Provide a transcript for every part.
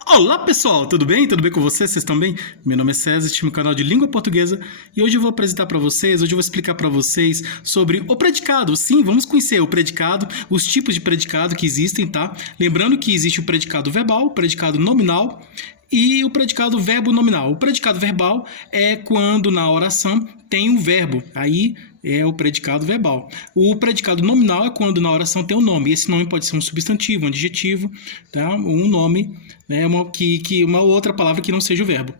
Olá pessoal, tudo bem? Tudo bem com vocês? Vocês estão bem? Meu nome é César, este é meu canal de língua portuguesa e hoje eu vou apresentar para vocês, hoje eu vou explicar para vocês sobre o predicado. Sim, vamos conhecer o predicado, os tipos de predicado que existem, tá? Lembrando que existe o predicado verbal, o predicado nominal e o predicado verbo nominal. O predicado verbal é quando na oração tem um verbo, aí é o predicado verbal. O predicado nominal é quando na oração tem um nome. Esse nome pode ser um substantivo, um adjetivo, tá? Um nome, né? Uma outra palavra que não seja o verbo.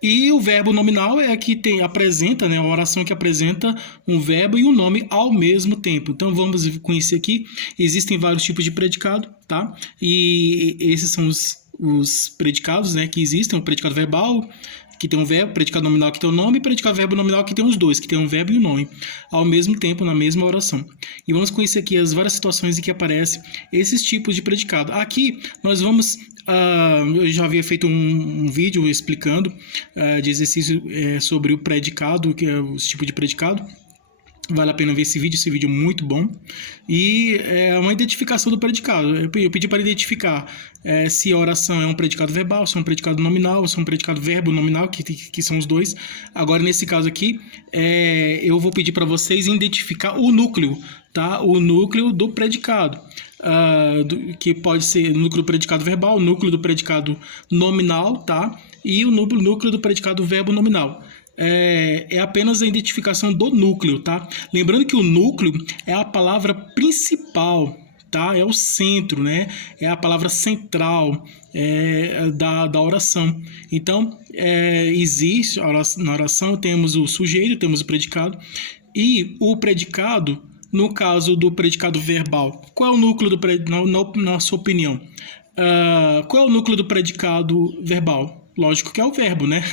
E o verbo nominal é que apresenta, né? Uma oração que apresenta um verbo e um nome ao mesmo tempo. Então vamos conhecer aqui. Existem vários tipos de predicado, tá? E esses são os predicados, né, que existem, o predicado verbal, que tem um verbo, predicado nominal que tem um nome, e predicado verbo nominal que tem os dois, que tem um verbo e um nome, ao mesmo tempo, na mesma oração. E vamos conhecer aqui as várias situações em que aparecem esses tipos de predicado. Aqui nós vamos, eu já havia feito um vídeo explicando de exercício sobre o predicado, que é os tipos de predicado. Vale a pena ver esse vídeo é muito bom. E é uma identificação do predicado. Eu pedi para identificar se a oração é um predicado verbal, se é um predicado nominal, se é um predicado verbo nominal, que são os dois. Agora, nesse caso aqui, eu vou pedir para vocês identificar o núcleo, tá? O núcleo do predicado. Que pode ser o núcleo do predicado verbal, o núcleo do predicado nominal, tá? E o núcleo do predicado verbo nominal. É apenas a identificação do núcleo, tá? Lembrando que o núcleo é a palavra principal, tá? É o centro, né? É a palavra central da oração. Então, existe, na oração temos o sujeito, temos o predicado, e o predicado, no caso do predicado verbal, qual é o núcleo do predicado, na sua opinião? Qual é o núcleo do predicado verbal? Lógico que é o verbo, né?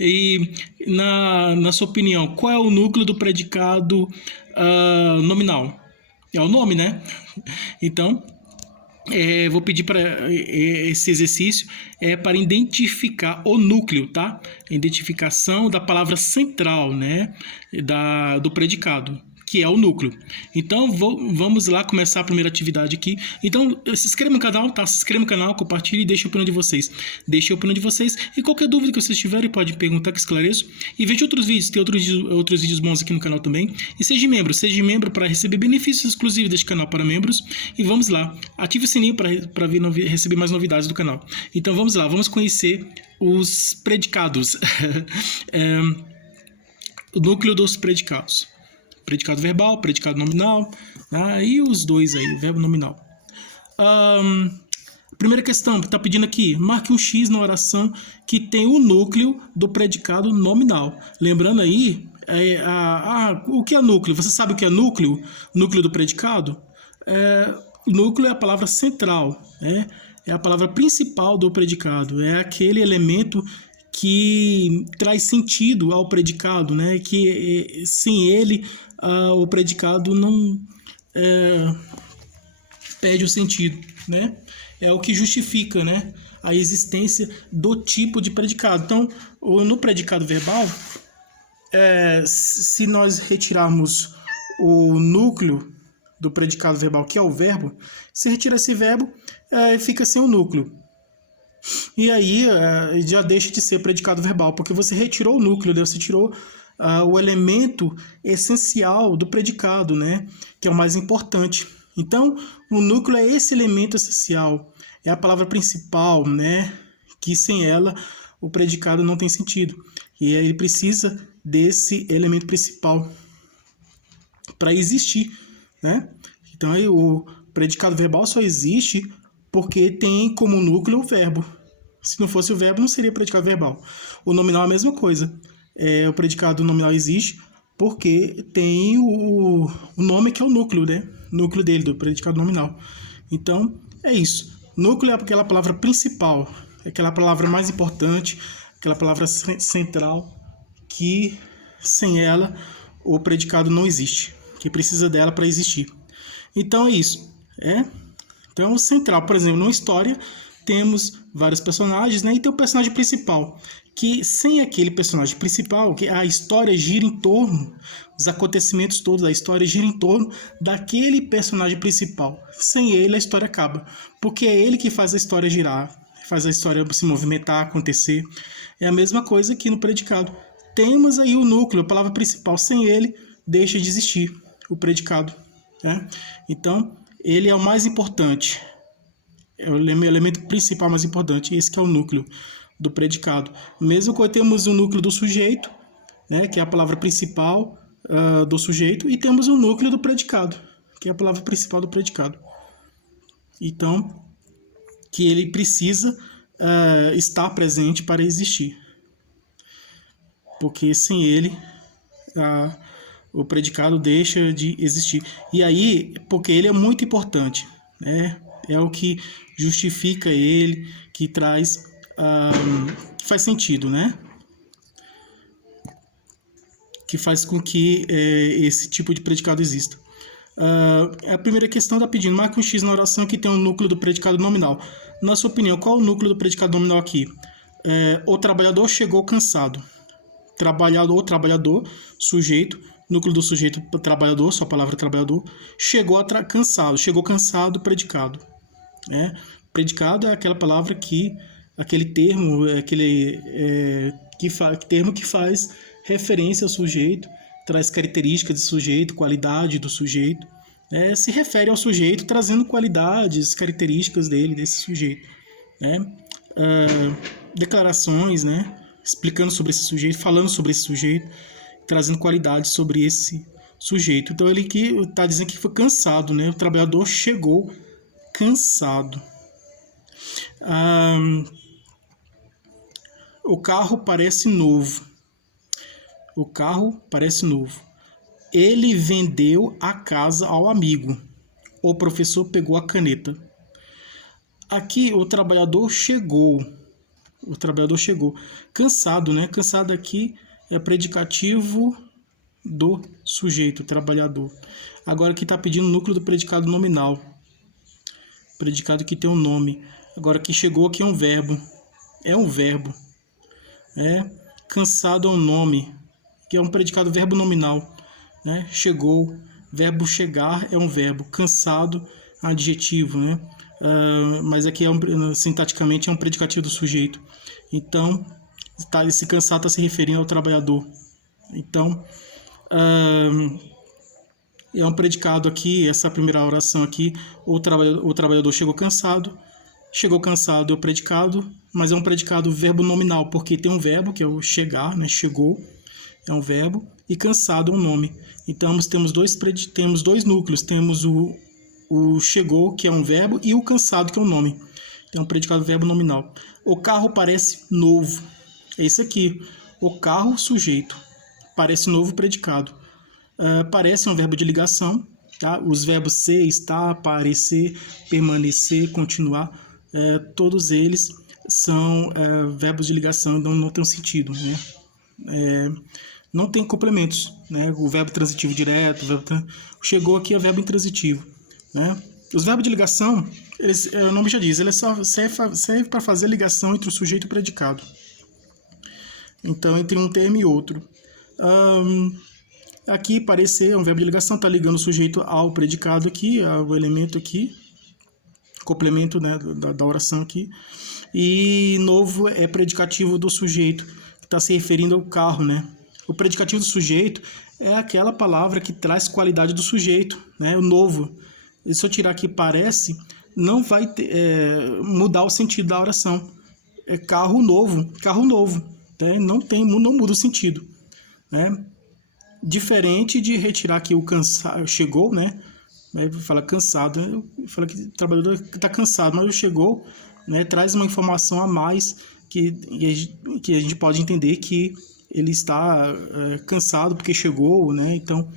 E, na sua opinião, qual é o núcleo do predicado nominal? É o nome, né? Então, vou pedir para esse exercício para identificar o núcleo, tá? Identificação da palavra central, né? Do predicado, que é o núcleo. Então, vamos lá começar a primeira atividade aqui. Então, se inscreva no canal, tá? Se inscreva no canal, compartilhe e deixe a opinião de vocês. Deixe a opinião de vocês e qualquer dúvida que vocês tiverem, pode perguntar que esclareço. E veja outros vídeos, tem outros vídeos bons aqui no canal também. E seja membro para receber benefícios exclusivos deste canal para membros. E vamos lá, ative o sininho para receber mais novidades do canal. Então, vamos lá, vamos conhecer os predicados. O núcleo dos predicados. Predicado verbal, predicado nominal, e os dois aí, o verbo nominal. Primeira questão, está pedindo aqui, marque um X na oração que tem o núcleo do predicado nominal. Lembrando aí, o que é núcleo? Você sabe o que é núcleo? Núcleo do predicado? Núcleo é a palavra central, né? É a palavra principal do predicado, é aquele elemento que traz sentido ao predicado, né? Que sem ele o predicado não perde o sentido, né? É o que justifica, né, a existência do tipo de predicado. Então, no predicado verbal, se nós retirarmos o núcleo do predicado verbal, que é o verbo, se retira esse verbo, fica sem o núcleo. E aí já deixa de ser predicado verbal, porque você retirou o núcleo, você tirou o elemento essencial do predicado, né? Que é o mais importante. Então, o núcleo é esse elemento essencial, é a palavra principal, né? Que sem ela o predicado não tem sentido. E aí ele precisa desse elemento principal para existir, né? Então, aí, o predicado verbal só existe porque tem como núcleo o verbo. Se não fosse o verbo, não seria predicado verbal. O nominal é a mesma coisa. O predicado nominal existe porque tem o nome que é o núcleo, né? Núcleo dele, do predicado nominal. Então, é isso. Núcleo é aquela palavra principal, aquela palavra mais importante, aquela palavra central, que sem ela o predicado não existe, que precisa dela para existir. Então, é isso. Então, o central, por exemplo, numa história, temos vários personagens, né? E tem o personagem principal, que sem aquele personagem principal, que a história gira em torno, os acontecimentos todos da história giram em torno daquele personagem principal. Sem ele, a história acaba, porque é ele que faz a história girar, faz a história se movimentar, acontecer. É a mesma coisa aqui no predicado. Temos aí o núcleo, a palavra principal. Sem ele, deixa de existir o predicado, né? Então, ele é o mais importante. É o elemento principal mais importante. Esse que é o núcleo do predicado. Mesmo quando temos o núcleo do sujeito, né, que é a palavra principal do sujeito, e temos o núcleo do predicado, que é a palavra principal do predicado. Então, que ele precisa estar presente para existir. Porque sem ele, o predicado deixa de existir. E aí, porque ele é muito importante, né? É o que justifica ele, que traz, que faz sentido, né? Que faz com que esse tipo de predicado exista. A primeira questão está pedindo, marque um X na oração que tem um núcleo do predicado nominal. Na sua opinião, qual é o núcleo do predicado nominal aqui? O trabalhador chegou cansado. Trabalhador, sujeito, núcleo do sujeito, trabalhador, só a palavra trabalhador, chegou cansado, predicado. Predicado é aquela palavra aquele termo, termo que faz referência ao sujeito, traz características do sujeito, qualidade do sujeito, se refere ao sujeito trazendo qualidades, características desse sujeito, declarações, explicando sobre esse sujeito, falando sobre esse sujeito, trazendo qualidades sobre esse sujeito. Então ele que está dizendo que foi cansado, o trabalhador chegou cansado. O carro parece novo. O carro parece novo. Ele vendeu a casa ao amigo. O professor pegou a caneta. Aqui o trabalhador chegou. O trabalhador chegou. Cansado, Cansado aqui é predicativo do sujeito, trabalhador. Agora aqui está pedindo o núcleo do predicado nominal. Predicado que tem um nome. Agora que chegou aqui é um verbo. É um verbo. Cansado é um nome, que é um predicado verbo nominal. Chegou. Verbo chegar é um verbo. Cansado, adjetivo, mas aqui sintaticamente é um predicativo do sujeito. Então, esse cansado está se referindo ao trabalhador. Então, é um predicado aqui, essa primeira oração aqui, o trabalhador chegou cansado é o predicado, mas é um predicado verbo nominal, porque tem um verbo, que é o chegar, chegou, é um verbo, e cansado é um nome. Então, temos dois núcleos, temos o chegou, que é um verbo, e o cansado, que é um nome. Então, é um predicado verbo nominal. O carro parece novo. É isso aqui. O carro, sujeito. Parece novo, predicado. Parece um verbo de ligação. Tá? Os verbos ser, estar, parecer, permanecer, continuar, todos eles são verbos de ligação, então não tem sentido. Não tem complementos. O verbo transitivo direto, chegou aqui é verbo intransitivo. Os verbos de ligação, o nome já diz, ele só serve para fazer ligação entre o sujeito e o predicado. Então, entre um termo e outro. Aqui, parecer é um verbo de ligação, está ligando o sujeito ao predicado aqui, ao elemento aqui, complemento da oração aqui. E novo é predicativo do sujeito, que está se referindo ao carro. O predicativo do sujeito é aquela palavra que traz qualidade do sujeito, o novo. E se eu tirar aqui parece, não vai mudar o sentido da oração. É carro novo. Não muda o sentido. Diferente de retirar aqui o cansado, chegou, fala cansado, fala que o trabalhador está cansado, mas o chegou, traz uma informação a mais que a gente pode entender que ele está cansado porque chegou, então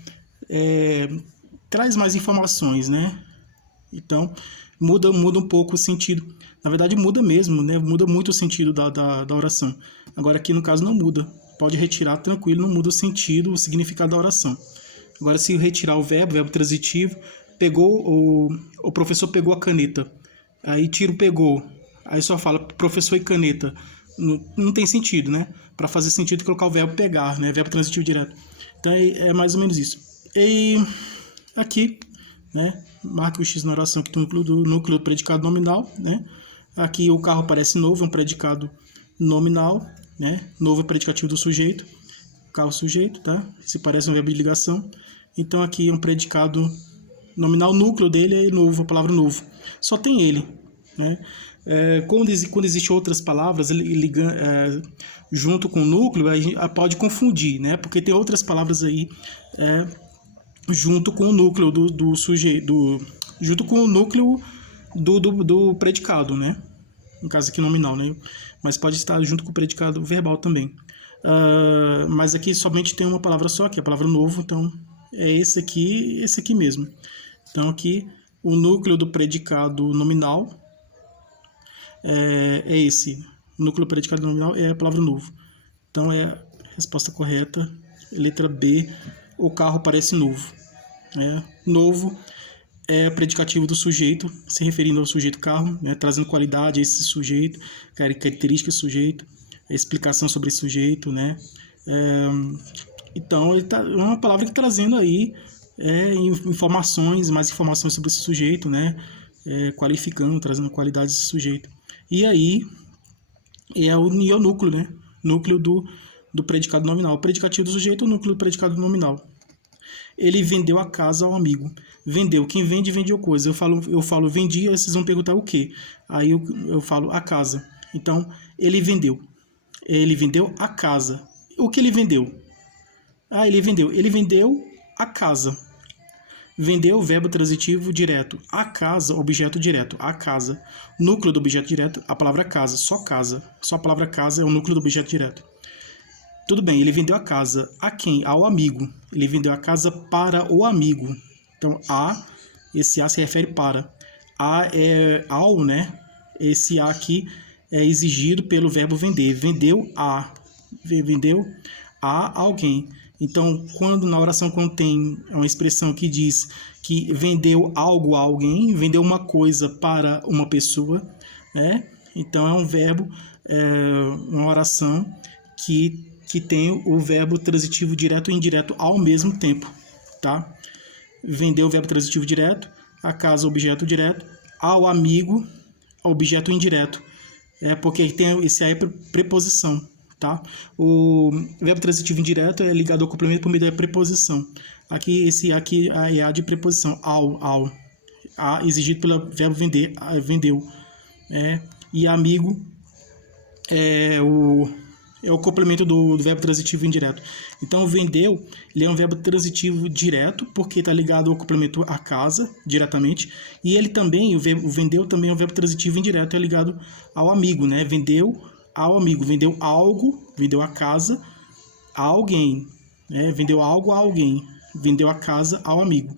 traz mais informações, Então, muda um pouco o sentido. Na verdade, muda mesmo, Muda muito o sentido da oração. Agora, aqui no caso, não muda. Pode retirar tranquilo, não muda o sentido, o significado da oração. Agora, se retirar o verbo transitivo, o professor pegou a caneta. Aí tira o pegou. Aí só fala professor e caneta. Não tem sentido, Para fazer sentido, colocar o verbo pegar, Verbo transitivo direto. Então, é mais ou menos isso. E aqui, marca o X na oração que tem o núcleo do predicado nominal, Aqui o carro parece novo, é um predicado nominal, né? Novo é predicativo do sujeito, carro sujeito, tá? Se parece um verbo de ligação. Então aqui é um predicado nominal, o núcleo dele é novo, a palavra novo. Só tem ele, né? Quando existem outras palavras junto com o núcleo, a gente pode confundir, né? Porque tem outras palavras aí junto com o núcleo do sujeito, junto com o núcleo do predicado, né? No caso aqui nominal, né? Mas pode estar junto com o predicado verbal também. Mas aqui somente tem uma palavra só, que é a palavra novo, então é esse aqui mesmo. Então aqui o núcleo do predicado nominal é esse. O núcleo do predicado nominal é a palavra novo. Então é a resposta correta, letra B, o carro parece novo. Novo é predicativo do sujeito, se referindo ao sujeito carro, né, trazendo qualidade a esse sujeito, características do sujeito, a explicação sobre esse sujeito, né? Então, é uma palavra que está trazendo aí mais informações sobre esse sujeito, né? Qualificando, trazendo qualidade desse sujeito. E aí, é o núcleo, né? Núcleo do predicado nominal. O predicativo do sujeito é o núcleo do predicado nominal. Ele vendeu a casa ao amigo. Vendeu. Quem vende, vendeu coisa. Eu falo vendi, aí vocês vão perguntar o quê? Aí eu falo a casa. Então, ele vendeu. Ele vendeu a casa. O que ele vendeu? Ele vendeu a casa. Vendeu, verbo transitivo direto. A casa, objeto direto. A casa. Núcleo do objeto direto, a palavra casa. Só casa. Só a palavra casa é o núcleo do objeto direto. Tudo bem, ele vendeu a casa a quem? Ao amigo. Ele vendeu a casa para o amigo. Então, esse a se refere para. A é ao, né? Esse a aqui é exigido pelo verbo vender. Vendeu a alguém. Então, quando na oração contém uma expressão que diz que vendeu algo a alguém, vendeu uma coisa para uma pessoa, né? Então, é um verbo, uma oração que tem o verbo transitivo direto e indireto ao mesmo tempo, tá? Vendeu o verbo transitivo direto, a casa objeto direto, ao amigo objeto indireto. Porque tem esse aí é preposição, tá? O verbo transitivo indireto é ligado ao complemento por meio da preposição. Esse aqui é a de preposição, ao. A exigido pelo verbo vender, vendeu. E amigo é o complemento do verbo transitivo indireto. Então, vendeu, ele é um verbo transitivo direto, porque está ligado ao complemento a casa, diretamente. E ele também, o vendeu também é um verbo transitivo indireto, é ligado ao amigo, né? Vendeu ao amigo, vendeu algo, vendeu a casa a alguém, né? Vendeu algo a alguém, vendeu a casa ao amigo,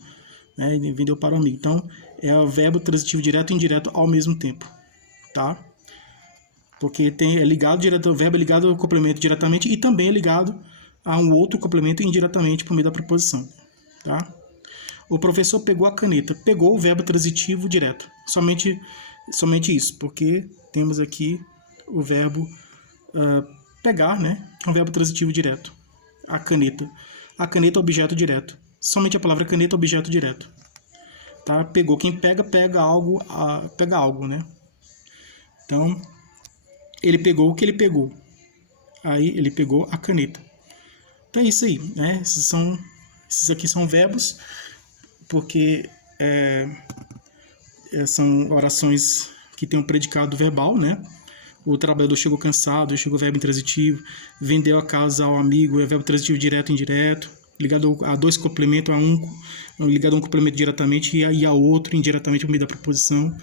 né? Ele vendeu para o amigo. Então, é o verbo transitivo direto e indireto ao mesmo tempo, tá? Porque o verbo é ligado ao complemento diretamente e também é ligado a um outro complemento indiretamente por meio da preposição, tá? O professor pegou a caneta. Pegou o verbo transitivo direto. Somente isso, porque temos aqui o verbo pegar, né? Que é um verbo transitivo direto. A caneta. A caneta é objeto direto. Somente a palavra caneta é objeto direto. Tá? Pegou. Quem pega algo, né? Então, ele pegou o que ele pegou. Aí ele pegou a caneta. Então é isso aí, né? Esses aqui são verbos, porque são orações que tem um predicado verbal, né? O trabalhador chegou cansado, chegou verbo intransitivo, vendeu a casa ao amigo, é verbo transitivo direto e indireto, ligado a dois complementos, ligado a um complemento diretamente e a outro indiretamente por meio da preposição.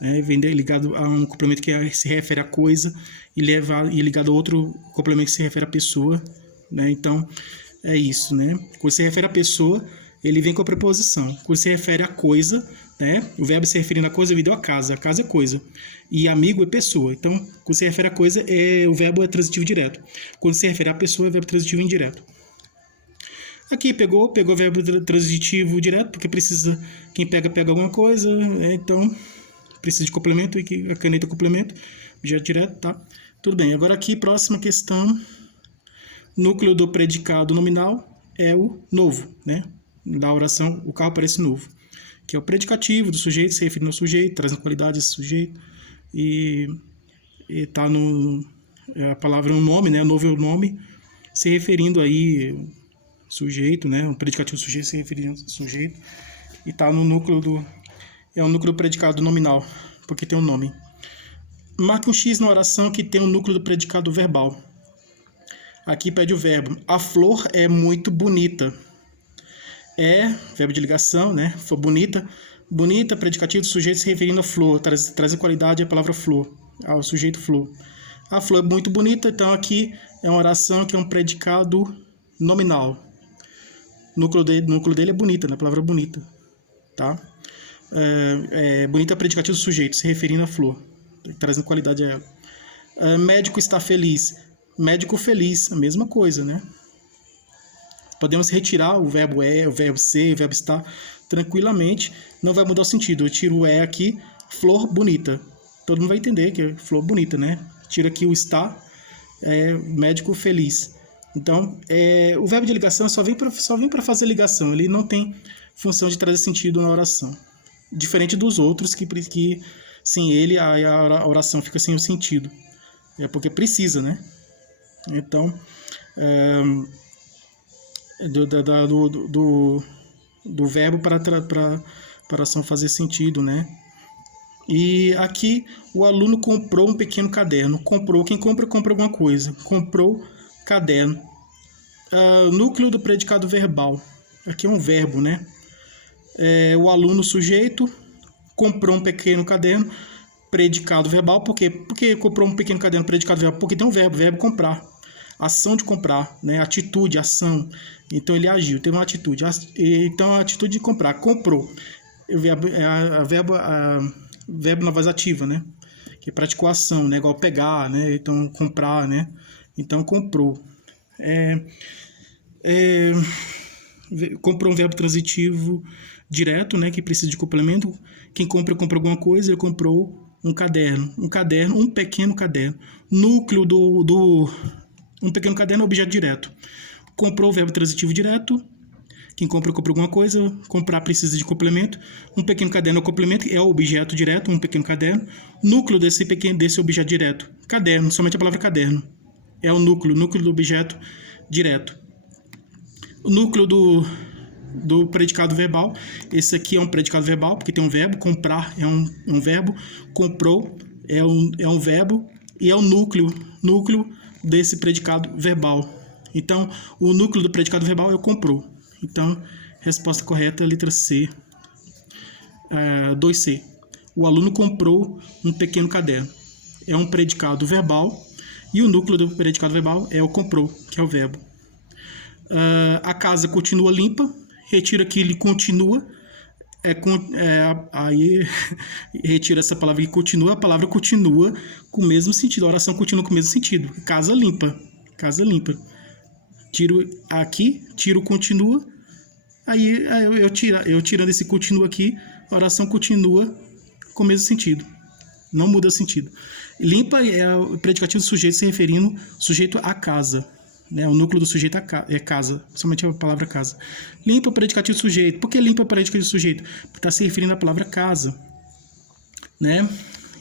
Vender ligado a um complemento que se refere à coisa e ligado a outro complemento que se refere à pessoa, né? Então é isso, né? Quando se refere à pessoa, ele vem com a preposição. Quando se refere à coisa, né? O verbo se referindo à coisa, vendeu a casa é coisa, e amigo é pessoa. Então, quando se refere à coisa, o verbo é transitivo direto. Quando se refere à pessoa, é verbo transitivo indireto. Aqui pegou o verbo transitivo direto, porque quem pega alguma coisa, então precisa de complemento, e a caneta é complemento, objeto direto, tá? Tudo bem, agora aqui, próxima questão. Núcleo do predicado nominal é o novo, né? Da oração, o carro parece novo, que é o predicativo do sujeito, se referindo ao sujeito, trazendo qualidade a esse sujeito, e está no a palavra no nome, né? Novo é o nome, se referindo aí sujeito, né? Um predicativo sujeito se referindo ao sujeito, e está no núcleo do é o núcleo do predicado nominal, porque tem um nome. Marque um X na oração que tem o núcleo do predicado verbal. Aqui pede o verbo. A flor é muito bonita. É, verbo de ligação, né? For bonita. Bonita, predicativo do sujeito se referindo à flor. Traz em qualidade a palavra flor, ao sujeito flor. A flor é muito bonita, então aqui é uma oração que é um predicado nominal. O núcleo dele é bonita, né? A palavra bonita. Tá? Bonita, predicativo do sujeito, se referindo à flor. Trazendo qualidade a ela. Médico está feliz. Médico feliz, a mesma coisa, né? Podemos retirar o verbo o verbo ser, o verbo estar tranquilamente, não vai mudar o sentido. Eu tiro o aqui, flor bonita. Todo mundo vai entender que é flor bonita, né? Tiro aqui o estar, médico feliz. Então, o verbo de ligação só vem para fazer ligação, ele não tem função de trazer sentido na oração. Diferente dos outros que sem ele a oração fica sem o sentido. É porque precisa, né? Então, do verbo para a oração fazer sentido, né? E aqui o aluno comprou um pequeno caderno. Comprou, quem compra alguma coisa. Comprou caderno. Núcleo do predicado verbal. Aqui é um verbo, né? O aluno sujeito comprou um pequeno caderno, predicado verbal. Por quê? Porque comprou um pequeno caderno, predicado verbal? Porque tem um verbo comprar. Ação de comprar, né? Atitude, ação. Então ele agiu, teve uma atitude. Então a atitude de comprar, comprou. Verbo na voz ativa, né? Que praticou ação, né? Igual pegar, né? Então comprar, né? Então comprou. Comprou um verbo transitivo direto, né? Que precisa de complemento. Quem compra alguma coisa, ele comprou um caderno. Um pequeno caderno. Núcleo um pequeno caderno é objeto direto. Comprou o verbo transitivo direto. Quem compra alguma coisa. Comprar precisa de complemento. Um pequeno caderno é o complemento, é o objeto direto, um pequeno caderno. Núcleo desse objeto direto. Caderno, somente a palavra caderno. É o núcleo do objeto direto. O núcleo do predicado verbal. Esse aqui é um predicado verbal, porque tem um verbo. Comprar é um verbo. Comprou é um verbo. E é o núcleo desse predicado verbal. Então, o núcleo do predicado verbal é o comprou. Então, resposta correta é a letra C. 2C. O aluno comprou um pequeno caderno. É um predicado verbal. E o núcleo do predicado verbal é o comprou, que é o verbo. A casa continua limpa. Retira que ele continua. Aí retira essa palavra que continua. A palavra continua com o mesmo sentido. A oração continua com o mesmo sentido. Casa limpa. Tiro continua. Aí eu tirando esse continua aqui, a oração continua com o mesmo sentido. Não muda o sentido. Limpa é o predicativo do sujeito se referindo sujeito à casa. Né? O núcleo do sujeito é casa, somente a palavra casa. Limpa o predicativo do sujeito. Por que limpa o predicativo do sujeito? Porque está se referindo à palavra casa. Né?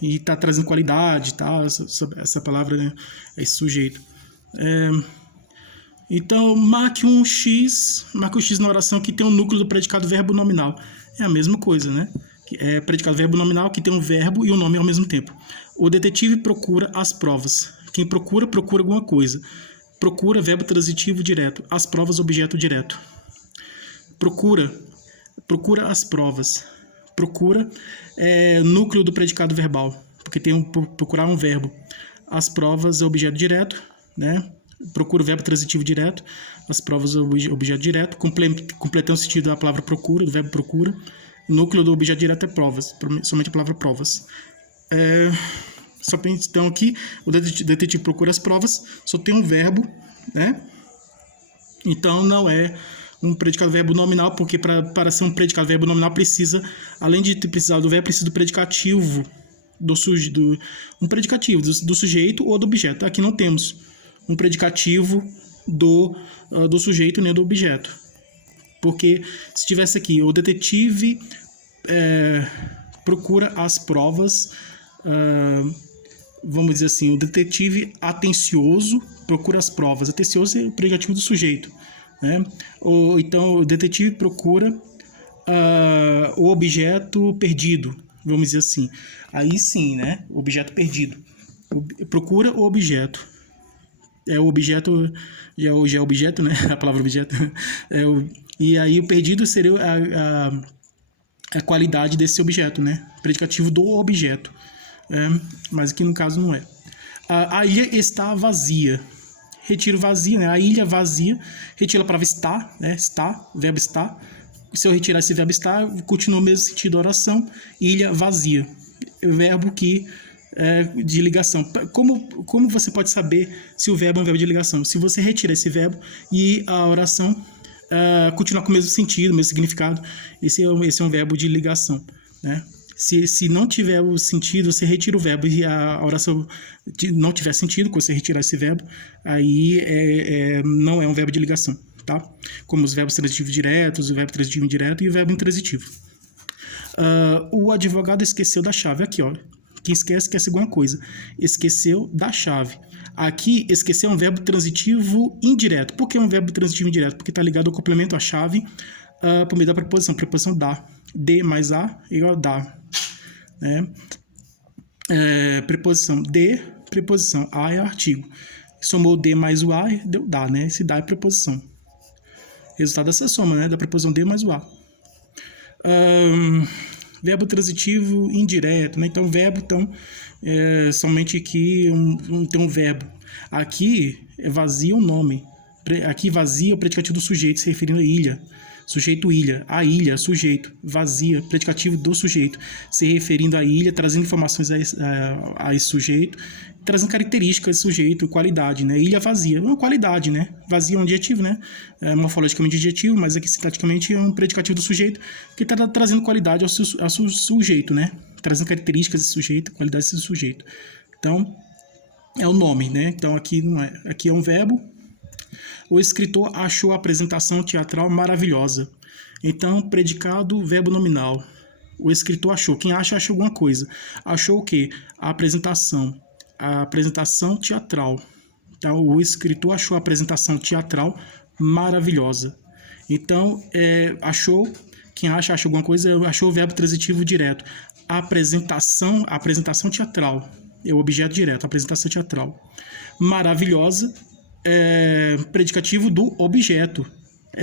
E está trazendo qualidade, tá? Essa palavra, né? Esse sujeito. Então, marque um X na oração que tem o núcleo do predicado verbo nominal. É a mesma coisa, né? É predicado verbo nominal que tem um verbo e um nome ao mesmo tempo. O detetive procura as provas. Quem procura alguma coisa. Procura, verbo transitivo direto. As provas, objeto direto. Procura as provas. Procura núcleo do predicado verbal, porque tem procurar um verbo. As provas é objeto direto, né? Procura o verbo transitivo direto. As provas é objeto direto. Completando o sentido da palavra procura, do verbo procura. O núcleo do objeto direto é provas, somente a palavra provas. Então aqui, o detetive procura as provas, só tem um verbo, né? Então não é um predicado verbo nominal, porque para ser um predicado verbo nominal precisa, além de precisar do verbo, precisa do predicativo um predicativo do sujeito ou do objeto. Aqui não temos um predicativo do sujeito nem do objeto. Porque se tivesse aqui, o detetive procura as provas vamos dizer assim, o detetive atencioso procura as provas. Atencioso é o predicativo do sujeito, né? Ou então o detetive procura o objeto perdido, vamos dizer assim. Aí sim, né? Objeto perdido. Procura o objeto. O objeto, já é objeto, né? A palavra objeto. E aí o perdido seria a qualidade desse objeto, né? Predicativo do objeto. Mas aqui no caso não é. A ilha está vazia. Retiro vazia, né? A ilha vazia. Retiro a palavra está, né? Está, verbo está. Se eu retirar esse verbo está, continua o mesmo sentido da oração. Ilha vazia. Verbo que de ligação. Como você pode saber se o verbo é um verbo de ligação? Se você retirar esse verbo e a oração continuar com o mesmo sentido, o mesmo significado, esse é um verbo de ligação, né? Se não tiver o sentido, você retira o verbo e a oração não tiver sentido, quando você retirar esse verbo, aí não é um verbo de ligação, tá? Como os verbos transitivos diretos, o verbo transitivo indireto e o verbo intransitivo. O advogado esqueceu da chave. Aqui, ó. Quem esquece alguma coisa. Esqueceu da chave. Aqui, esquecer é um verbo transitivo indireto. Por que é um verbo transitivo indireto? Porque está ligado ao complemento à chave por meio da preposição. Preposição da. De mais a igual a da. Né? Preposição de, preposição. A é artigo. Somou de mais o a, deu da, né? Esse da é preposição. Resultado dessa soma, né? Da preposição de mais o a. Verbo transitivo indireto, né? Então, verbo, somente aqui tem um verbo. Aqui é vazio o nome. Aqui vazia o predicativo do sujeito, se referindo à ilha. Sujeito ilha. A ilha, sujeito. Vazia, predicativo do sujeito, se referindo à ilha, trazendo informações a esse sujeito, trazendo características desse sujeito, qualidade, né? Ilha vazia, uma qualidade, né? Vazia é um adjetivo, né? Morfologicamente adjetivo, mas aqui sintaticamente é um predicativo do sujeito que está trazendo qualidade ao sujeito, né? Trazendo características desse sujeito, qualidade desse sujeito. Então, é o nome, né? Então, aqui não é. Aqui é um verbo. O escritor achou a apresentação teatral maravilhosa. Então, predicado, verbo nominal. O escritor achou. Quem acha alguma coisa. Achou o quê? A apresentação teatral. Então, o escritor achou a apresentação teatral maravilhosa. Então, achou. Quem acha alguma coisa, achou o verbo transitivo direto. Apresentação teatral. É o objeto direto, apresentação teatral. Maravilhosa. Predicativo do objeto.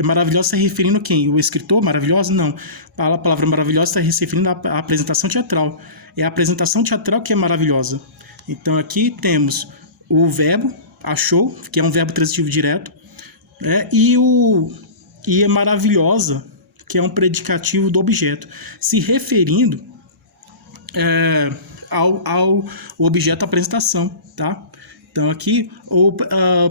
Maravilhosa está referindo a quem? O escritor? Maravilhosa? Não. A palavra maravilhosa está se referindo à apresentação teatral. É a apresentação teatral que é maravilhosa. Então, aqui temos o verbo, achou, que é um verbo transitivo direto, e é maravilhosa, que é um predicativo do objeto, se referindo ao objeto apresentação, tá? Então, aqui, o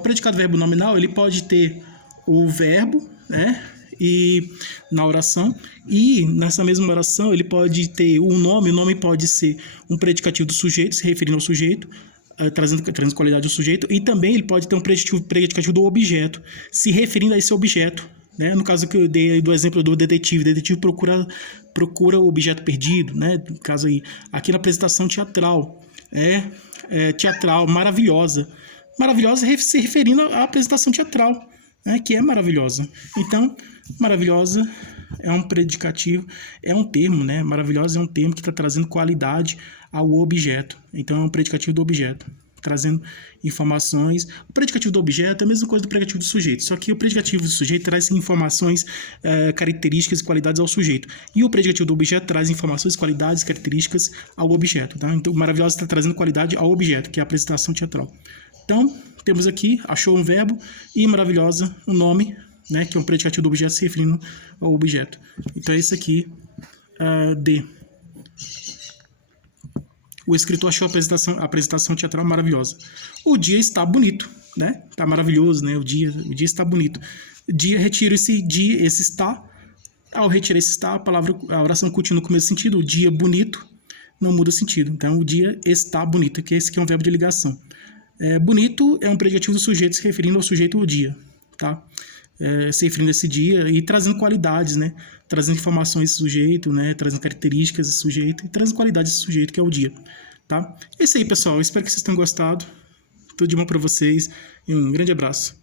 predicado verbo nominal, ele pode ter o verbo, né? E na oração, e nessa mesma oração, ele pode ter o nome pode ser um predicativo do sujeito, se referindo ao sujeito, trazendo qualidade ao sujeito, e também ele pode ter um predicativo do objeto, se referindo a esse objeto, né? No caso que eu dei do exemplo do detetive procura o objeto perdido, né? No caso aí, aqui na apresentação teatral, teatral, maravilhosa. Maravilhosa se referindo à apresentação teatral, né, que é maravilhosa. Então, maravilhosa é um predicativo, é um termo, né? Maravilhosa é um termo que está trazendo qualidade ao objeto. Então, é um predicativo do objeto, trazendo informações. O predicativo do objeto é a mesma coisa do predicativo do sujeito, só que o predicativo do sujeito traz informações, características e qualidades ao sujeito. E o predicativo do objeto traz informações, qualidades, características ao objeto, tá? Então, maravilhosa está trazendo qualidade ao objeto, que é a apresentação teatral. Então, temos aqui, achou um verbo, e maravilhosa, um nome, né, que é um predicativo do objeto se referindo ao objeto. Então, é isso aqui, D. O escritor achou a apresentação teatral maravilhosa. O dia está bonito, né? Está maravilhoso, né? O dia está bonito. Dia, retiro esse dia, esse está. Ao retirar esse está, a oração continua com o mesmo sentido. O dia bonito não muda o sentido. Então, o dia está bonito, que esse aqui é um verbo de ligação. Bonito é um predicativo do sujeito se referindo ao sujeito o dia, tá? Se referindo a esse dia e trazendo qualidades, né? Trazendo informações desse sujeito, né? Trazendo características desse sujeito e trazendo qualidades desse sujeito, que é o dia. tá? É isso aí, pessoal. Espero que vocês tenham gostado. Tudo de bom para vocês e um grande abraço.